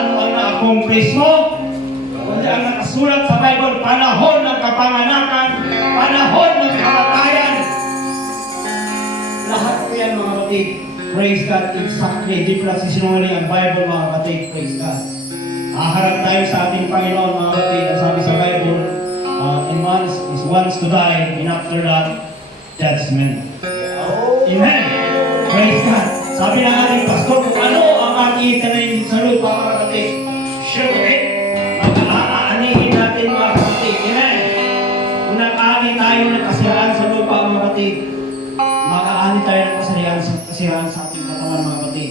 ano ang na-accomplish mo, kundi ang nakasulat sa Bible, panahon ng kapanganakan, panahon ng kamatayan. Lahat po yan mga kapatid. Praise God, exactly. Di pala sisinungaling ang Bible mga kapatid. Praise God. Haharap tayo sa ating Panginoon mga kapatid. Ang sabi sa Bible, in once is once to die, and after that, judgment. Amen. Praise God. Sabi ng ating pastor, kung ano ang ating itanayin sa lupa mga kapatid, syempre, mag-aanihin natin mga kapatid. Amen. Kung nag-aani tayo ng kasiyahan sa lupa mga kapatid, mag-aani tayo ng kasiyahan sa ating katawan mga kapatid.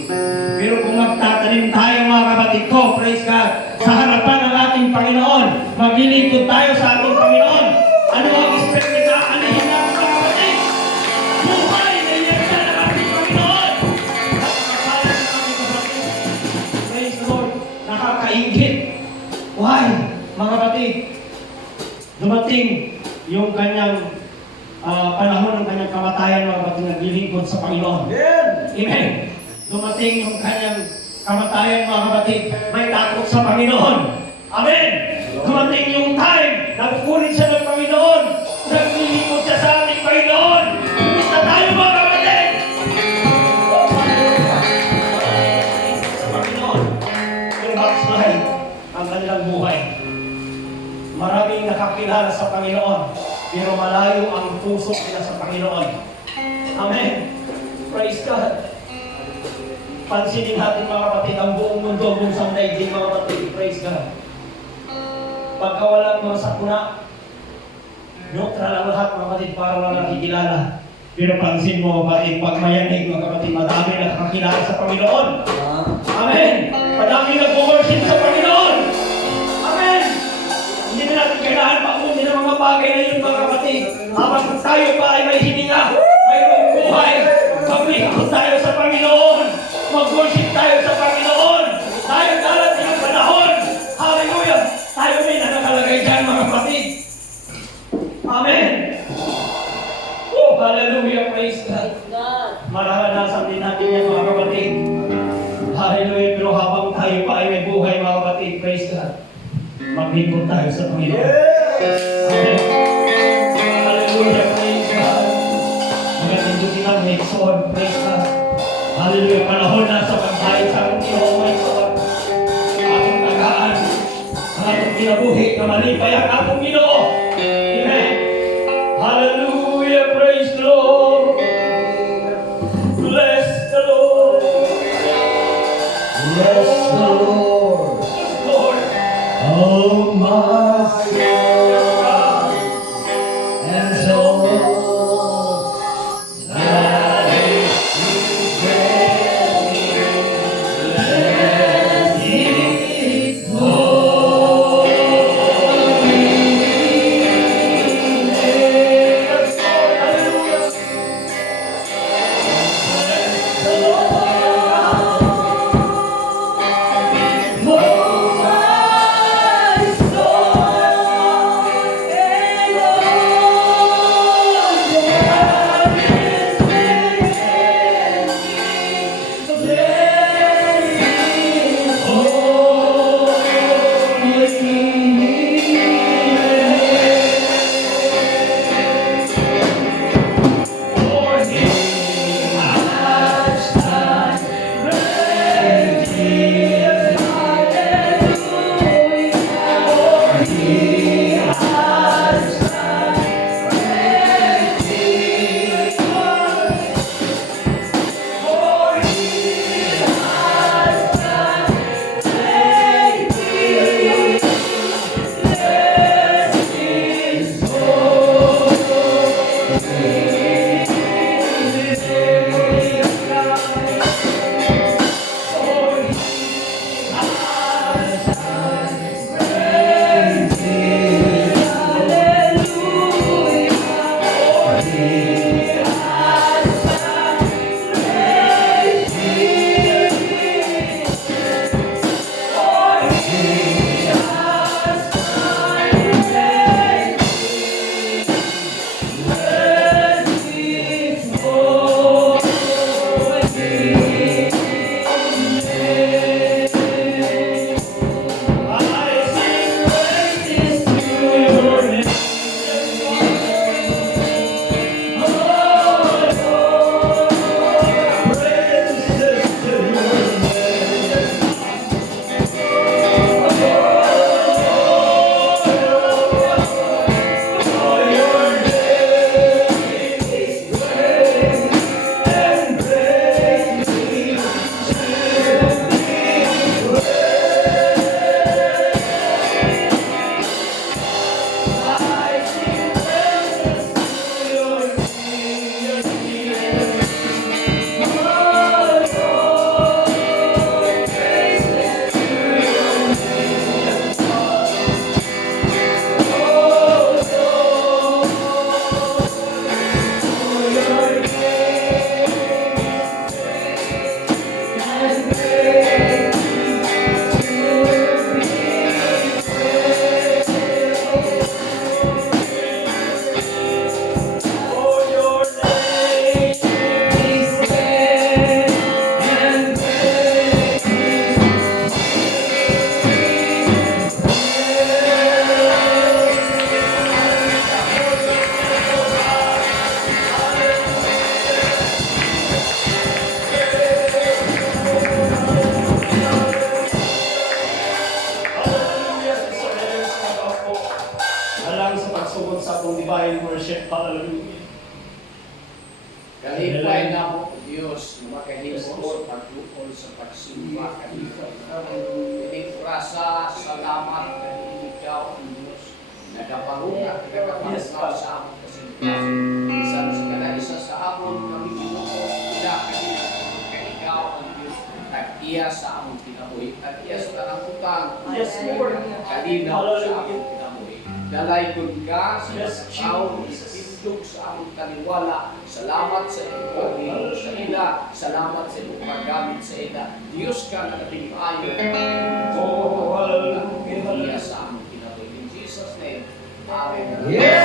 Pero kung magtatanim tayo mga kapatid ko, praise God, sa harapan ng ating Panginoon, maglilingkod tayo sa ating Panginoon. Ano ang expect na aanihin natin mga kapatid? Buhay na iyan ng ating Panginoon. Nakakasalan ng ating kapatid. Praise the Lord. Nakakaingit. Why? Mga kapatid, dumating yung kanyang panahon ng kanyang kamatayan mga kapatid, naglilingkod sa Panginoon. Amen. Dumating yung kanyang kamatayan mga kapatid, may takot sa Panginoon. Amen. Dumating yung time, nagpupulit siya ng Panginoon, naglilingkod siya sa ating Panginoon. Kumista tayo mga kapatid. Sa Panginoon, yung backslide ang kanilang buhay. Maraming nakakilala sa Panginoon, pero malayo ang puso nila sa Panginoon. Amen. Praise God. Pansinin natin mga kapatid, ang buong mundo, buong sandaigdig mga kapatid. Praise God. Pagka walang mga sakuna, neutral ang lahat mga kapatid para wala nakikilala. Pero pansin mo kapatid, pag mayanig mga kapatid, madami nakakilala sa Panginoon. Amen. Madami nag-worship sa Panginoon. Amen. Hindi na natin kailangan pakunin ng mga bagay na yun mga kapatid. Habang tayo pa ay may hininga, mayroong buhay, maglingkod tayo sa Panginoon, mag-worship tayo sa Panginoon. Tayo darating ang panahon. Hallelujah. Tayo may nakakalagay dyan mga kapatid. Amen. Oh, hallelujah. Praise God. Mararanasan din natin yan mga kapatid. Hallelujah. Pero habang tayo pa ay may buhay mga kapatid, praise God, maglingkod tayo sa Panginoon. Amen. Hallelujah. Praise God. Magandang dutin ang Hexon. Praise God. Hallelujah. Panahon na sa pagkain sa ating Panginoon. Hexon. Ating tagaan. Ang ating pinabuhi na malipay ang ating Panginoon. Amen. Hallelujah. Praise the Lord. Bless the Lord. Bless the Lord. Lord. Oh my soul and soul that is within me, let it glory. Yes, Lord. Hallelujah. Bless the Lord. Oh my soul. Rasa salamat kay ikaw ang Diyos. Nagapangunan, nagapangunan sa among kasintasan. Isa sa isa sa amon kami Ginoo. Ila kay ikaw ang Diyos. Tag-iya sa among kinabuhi. Tag-iya sa tanang utang. Yes, Lord. Kalinaw sa among kinabuhi. Dalay kun ka sa Yes, tao, Jesus. isipindog sa among kaliwala. Salamat sa iyong pagdilog sa ila. Salamat sa iyong paggamit sa ila. Diyos ka na nating ayon. Oh, hallelujah. Iya sa among kinabuhi. In Jesus' name, Amen. Yes!